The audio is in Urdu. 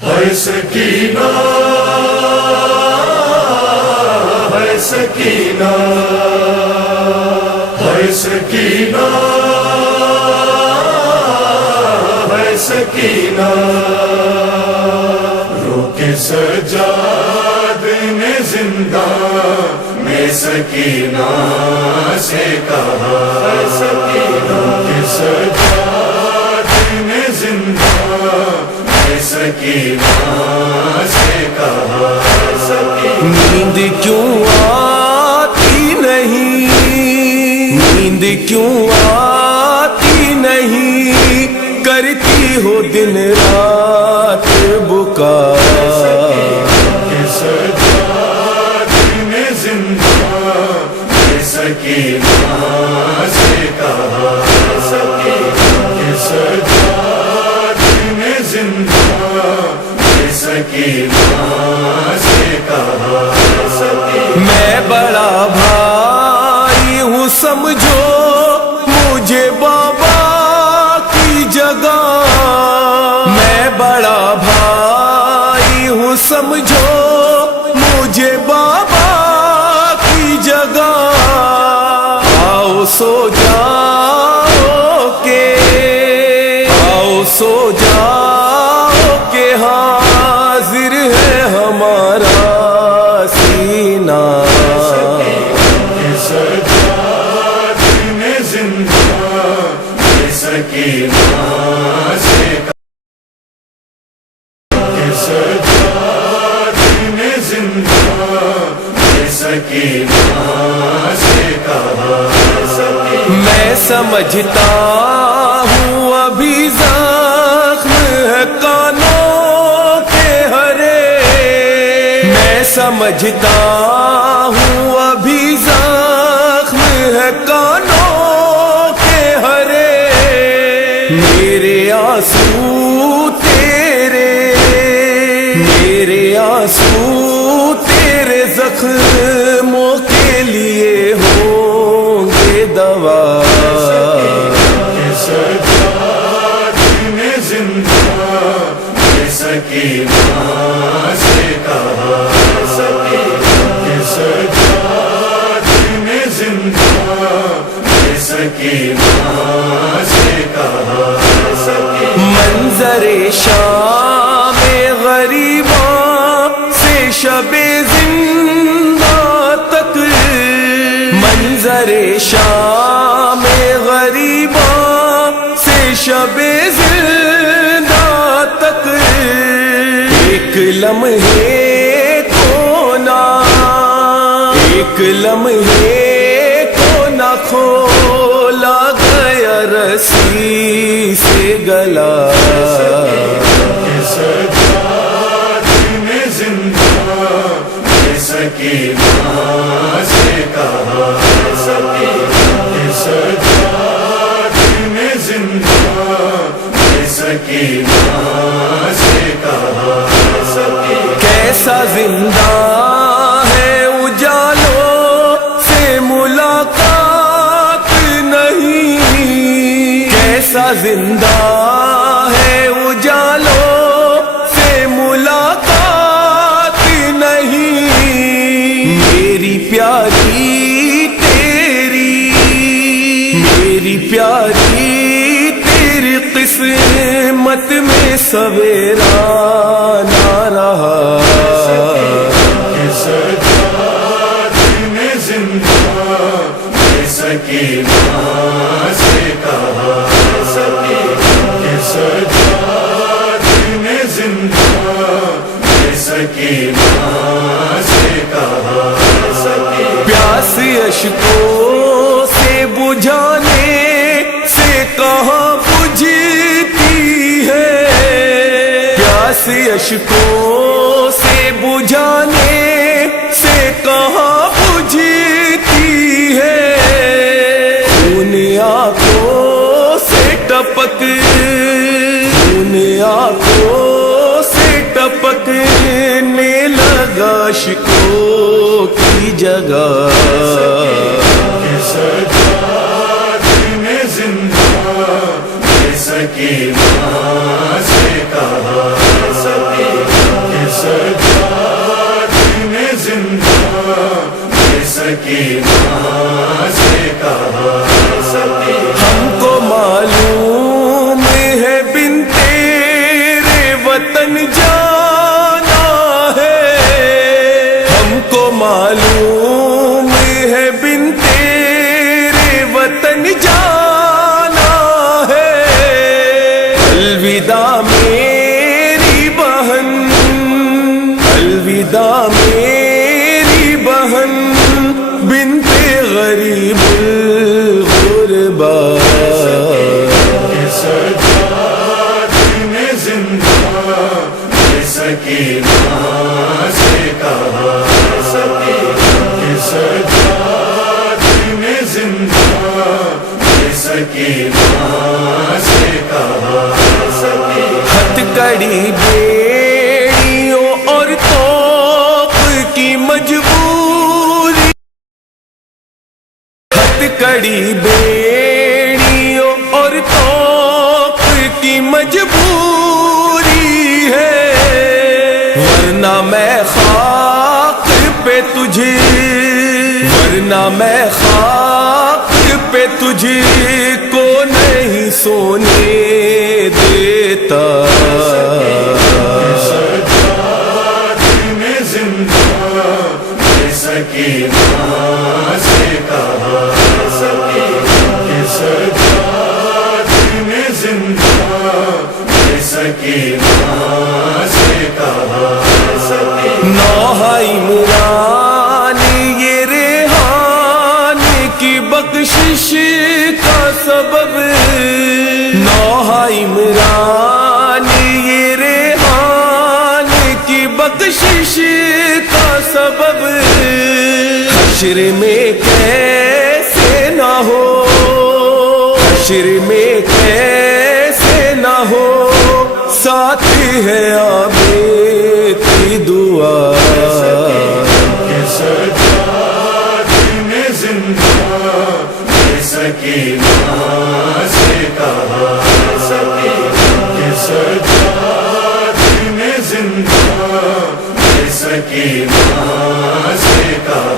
ہے سکینہ ہے سکینہ ہے سکینہ ہے سکینہ روکے سجاد نے زندان میں سکینہ سے کہا ہے سکینہ روکے سجاد نے زندان میں سکینہ سے کہا ہے سکینہ نیند کیوں آتی نہیں، نیند کیوں آتی نہیں، کرتی ہو دن رات بکا سجاد نے زندان میں سکینہ سے کہا ہے سکینہ سجاد نے زندان میں سکینہ سے کہا ہے سکینہ میں بڑا بھائی ہوں سمجھو مجھے بابا کی جگہ، میں بڑا بھائی ہوں سمجھو مجھے بابا کی جگہ، آؤ سو جاؤ کہ آؤ سو جاؤ کہ حاضر ہے ہمارا سینہ سجاد نے زندان میں سکینہ سے کہا سجاد نے زندان میں سکینہ سے کہا ہے سکینہ میں سمجھتا ہوں ابھی زخم ہے کانوں کے ہرے، میں سمجھتا ہوں ابھی زخم ہے کانوں کے ہرے، میرے آنسو تیرے، میرے آنسو تیرے زخموں کے لیے ہوں گے دوا سجاد نے زندان میں سکینہ سے کہا ہے سکینہ سجاد نے زندان میں سکینہ سے کہا ہے سکینہ منظر شام غریباں سے شب زندہ تک، منظر شام غریباں سے شب زندہ تک، ایک لمحے کو نہ، ایک لمحے کو نہ کھولا گیا رسی سے گلا سجاد نے زندان میں سکینہ سے کہا ہے سکینہ سجاد نے زندان میں سکینہ سے کہا ہے سکینہ کیسا زندہ ہے اجالوں سے ملاقات نہیں، کیسا زندہ ہے اجالوں سے ملاقات نہیں، میری پیاری تیری، میری پیاری تیری قسمت میں سویرا نہ رہا سجاد نے زندان میں سکینہ سے کہا ہے سکینہ سجاد نے زندان میں سکینہ سے کہا ہے سکینہ پیاس اشکوں سے بجھانے سے کہاں بجھتی ہے، پیاس اشکوں سے بجھانے سے کہاں بجھتی ہے، خون آنکھوں سے ٹپک، خون آنکھوں سے ٹپکنے لگا عاشقوں کی جگہ سجاد نے زندان میں سکینہ سے کہا سکینہ سکینہ سے کہا ہم کو معلوم ہے بن تیرے وطن جانا ہے، ہم کو معلوم ہے بن تیرے وطن جانا ہے، الوداع میری بہن، الوداع میری بہن بنت غریب الغربا، سجاد میں زندہ یہ سکینہ سے کہا سجاد میں زندہ یہ سکینہ سے کہا ہتھ کڑی بیڑیوں اور توق کی مجبوری، ہتھ کڑی بیڑیوں اور توق کی مجبوری ہے، ورنہ میں خاک پہ تجھے، ورنہ میں خاک پہ تجھے کو نہیں سونے دیتا، سجاد میں زندہ یہ سکینہ سے کہا سجاد میں زندہ یہ سکینہ سے کہا نوحہ عمران یہ ریحان کی بخشش کا سبب، نوحہ عمران یہ ریحان کی بخشش کا سبب، حشر میں کیسے نہ ہو، حشر میں کیسے نہ ہو، ساتھ ہے عابد کی دعا، سجاد میں زندہ یہ سکینہ سے کہا سجاد میں زندہ یہ سکینہ سے کہا